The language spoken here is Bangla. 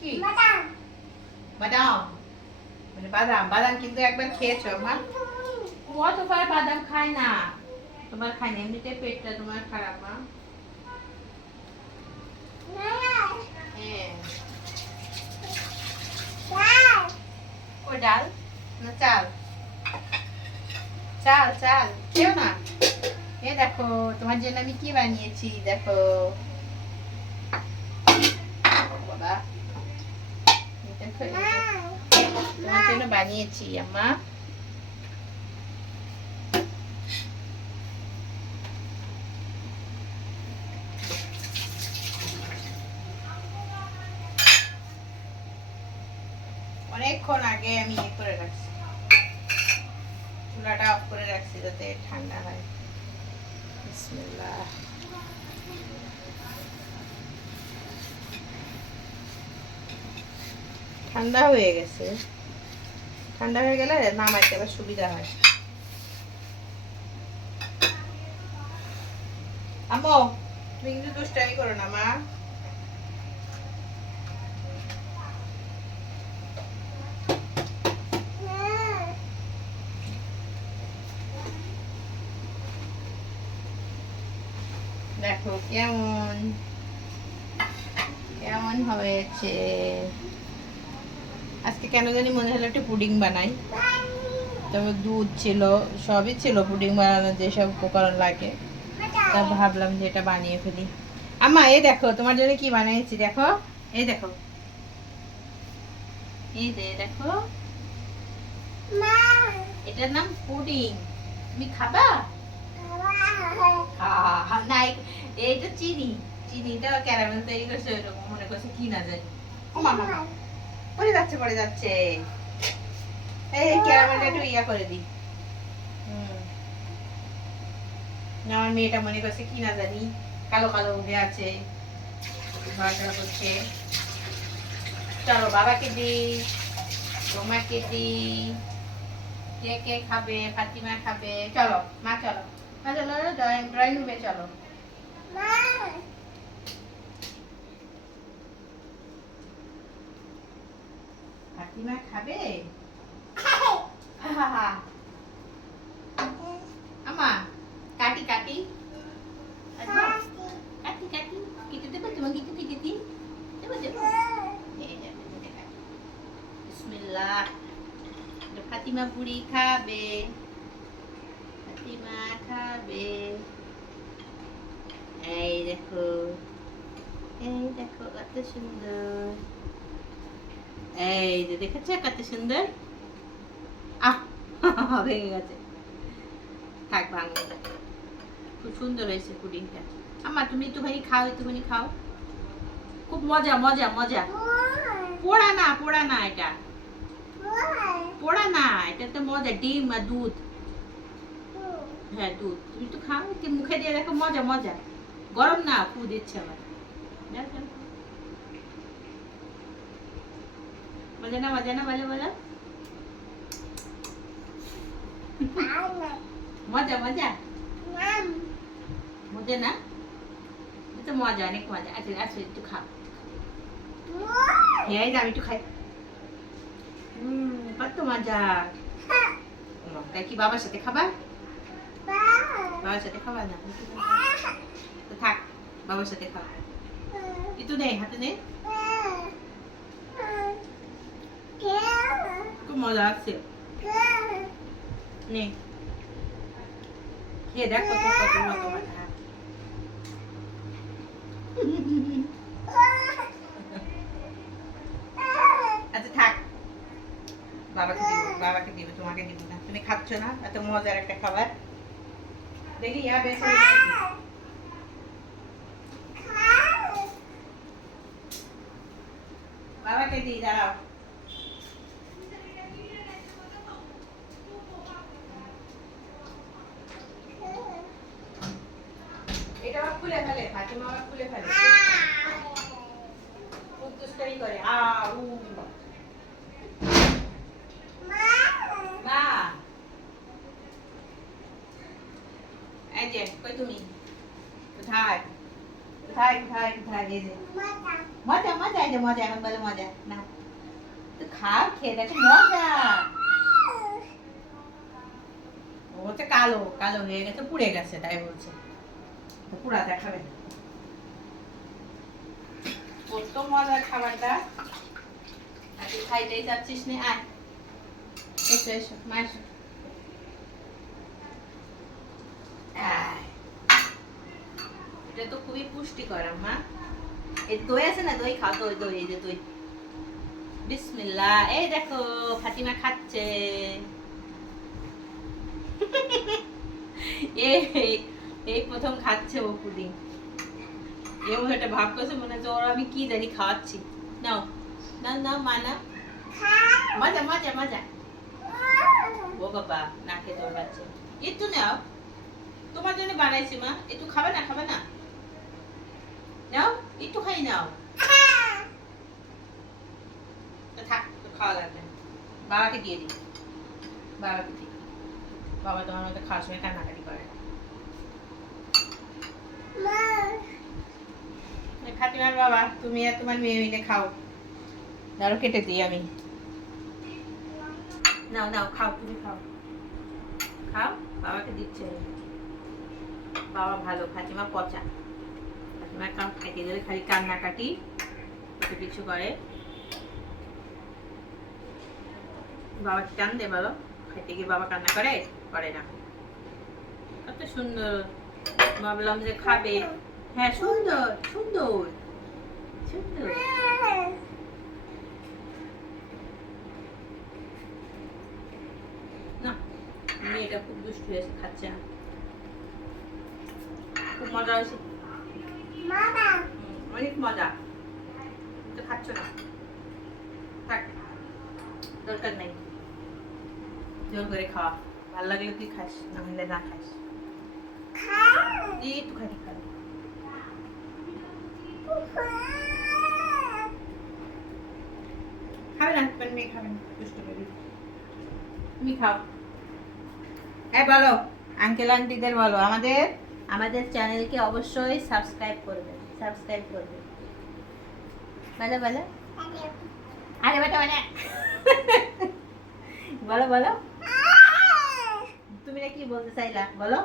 কি বাদাম, মানে বাদাম বাদাম কিন্তু একবার খেয়েছো মা? ও তো বাদাম খায় না, তোমার খায় না, এমনিতে পেটটা তোমার খারাপ মা। হ্যাঁ ওই ডাল না চাল? চাল চাল খেও না। এ দেখো তোমার জন্য আমি কি বানিয়েছি দেখো বাবা, দেখো তোমার জন্য বানিয়েছি আম্মা। অনেকক্ষণ আগে আমি ইয়ে করে রাখছি, চুলাটা অফ করে রাখছি যাতে ঠান্ডা হয়। বিসমিল্লাহ। ঠান্ডা হয়ে গেছে, ঠান্ডা হয়ে গেলে নামাইতে আবার সুবিধা হয়। আম্মু তুমি কিন্তু দুষ্টামি করো না মা। দেখো কেমন কেমন হয়েছে। আজকে কেন জানি মনে হলো একটু পুডিং বানাই, তবে দুধ ছিল, সবই ছিল পুডিং বানানোর যেসব উপকরণ লাগে, তা ভাবলাম যে এটা বানিয়ে ফেলি। আম্মা এই দেখো তোমার জন্য কি বানিয়েছি দেখো, এই দেখো, এই দেখো, এটার নাম পুডিং, তুমি খাবা? না এইটা চিনি, চিনিটা ক্যারামেল তৈরি করছে ওইরকম মনে করছে কি না জানি। ও মামা পড়ে যাচ্ছে পড়ে যাচ্ছে, এই ক্যারামেলটা একটু ইয়া করে দিই। আমার মেয়েটা মনে করছে কি না জানি, কালো কালো উঠে আছে, ঘোরাফেরা করছে। চলো বাবাকে দিই, তোমাকে দিই, কে কে খাবে? ফাতিমা খাবে, চলো মা চলো, মা চলো ড্রয়িং রুমে চলো। ফাতিমা খাবে? আমা কাটি কাটি কাটি কাটি কেটে দেবো তোমাকে, একটু কেটে দিই, দেবো দেবো। বিসমিল্লাহ। ফাতিমা পুরি খাবে, ফাতিমা খাবে। এই দেখো, এই দেখো কত সুন্দর, এই যে দেখেছো কত সুন্দর। আহ ভেঙে গেছে, থাক ভাঙবে না, খুব সুন্দর হয়েছে পুডিংটা। আম্মা তুমি একটুখানি খাও, একটুখানি খাও, খুব মজা মজা মজা। পোড়া না, পোড়া না, এটা পোড়া না, এটা তো মজা, ডিম আর দুধ। হ্যাঁ দুধ, তুমি একটু খাও, একটু মুখে দিয়ে দেখো, মজা মজা। গরম না, ফু দিচ্ছে আমার। মজা না, মজা না, বলো বলো, মজা মজা মজা না, তো মজা, অনেক মজা। আচ্ছা আচ্ছা একটু খাও, হ্যাঁ আমি একটু খাই। কত মজা। তাই কি বাবার সাথে খাবার? বাবার সাথে খাবার না তো থাক, বাবার সাথে খাও, একটু নে হাতে নে, খুব মজা আছে, নে খেয়ে দেখ কত কত কত মজা। আচ্ছা থাক, বাবাকে দিব, বাবাকে দিব, তোমাকে দিব না, তুমি খাচ্ছ না, এত মজার একটা খাবার। দেখি ইয়া বেশ বাবাকে দিই, দাঁড়াও। এটা খুলে ফেলে, ফাতিমা খুলে ফেলে, খুব দুষ্টামি করে। মা এই যে কই তুমি, কোথায় কোথায় কোথায় কোথায়, এই যে মজা মজা, এই যে মজা, এখন বলে মজা না। তো খাও, খেয়ে দেখো মজা। ও হচ্ছে কালো কালো হয়ে গেছে, পুড়ে গেছে, তাই বলছে তো পুরা দেখাবে। কত মজার খাবারটা। আর তুই খাইতেই চাচ্ছিস না, আয় এসো এসো মা এসো। আয়। এটা তো খুবই পুষ্টিকর মা। এই দই আছে না, দই খাও, দই দই, এই যে দই। বিসমিল্লাহ, এই দেখো ফাতিমা খাচ্ছে। এই এই প্রথম খাচ্ছে ও পুডিং। এও একটা ভাব করছে মনে হচ্ছে ওর আমি কি জানি খাওয়াচ্ছি। নাও নাও নাও মা নাও, মজা মজা মজা। ও বাবা নাকে তোর বাচ্চা, একটু নাও, তোমার জন্য বানাইছি মা, একটু খাবে না, খাবে না, নাও একটু খাই নাও। থাক, তো খাওয়া লাগবে না, বাবাকে দিয়ে দিই, বাবাকে দিই। বাবা তোমার মতো খাওয়ার সময় কান্নাকাটি করে না। ফাতিমার বাবা, তুমি আর তোমার মেয়ে মিলে খাও। ধরো কেটে দিই আমি। নাও নাও খাও, তুমি খাও, খাও, বাবাকে দিচ্ছে। বাবা ভালো, ফাতিমা পচা। ফাতিমা কাম খাইতে গেলে খালি কান্নাকাটি, কত কিছু করে। বাবা কি কান দে বলো? খাইতে গিয়ে বাবা কান্না করে? করে না। কত সুন্দর, ভাবলাম যে খাবে। হ্যাঁ সুন্দর সুন্দর সুন্দর। না মেয়েটা খুব দুষ্টু হয়েছে, খাচ্ছে না। খুব মজা হয়েছে, অনেক মজা, তো খাচ্ছ না, থাক, দরকার নেই। জোর করে খাওয়া, ভালো লাগলে তুই খাস, না হলে না খাস। একটু খালি খা, খাবে না, তোমার মেয়ে খাবে না, দুষ্টু করে। তুমি খাও। হ্যাঁ বলো, আঙ্কেল আন্টিদের বলো আমাদের আমাদের চ্যানেলকে অবশ্যই সাবস্ক্রাইব করবে, সাবস্ক্রাইব করবে। বলো বলো, আরে বেটা মানে বলো বলো, তুমি না কি বলতে চাইলা বলো।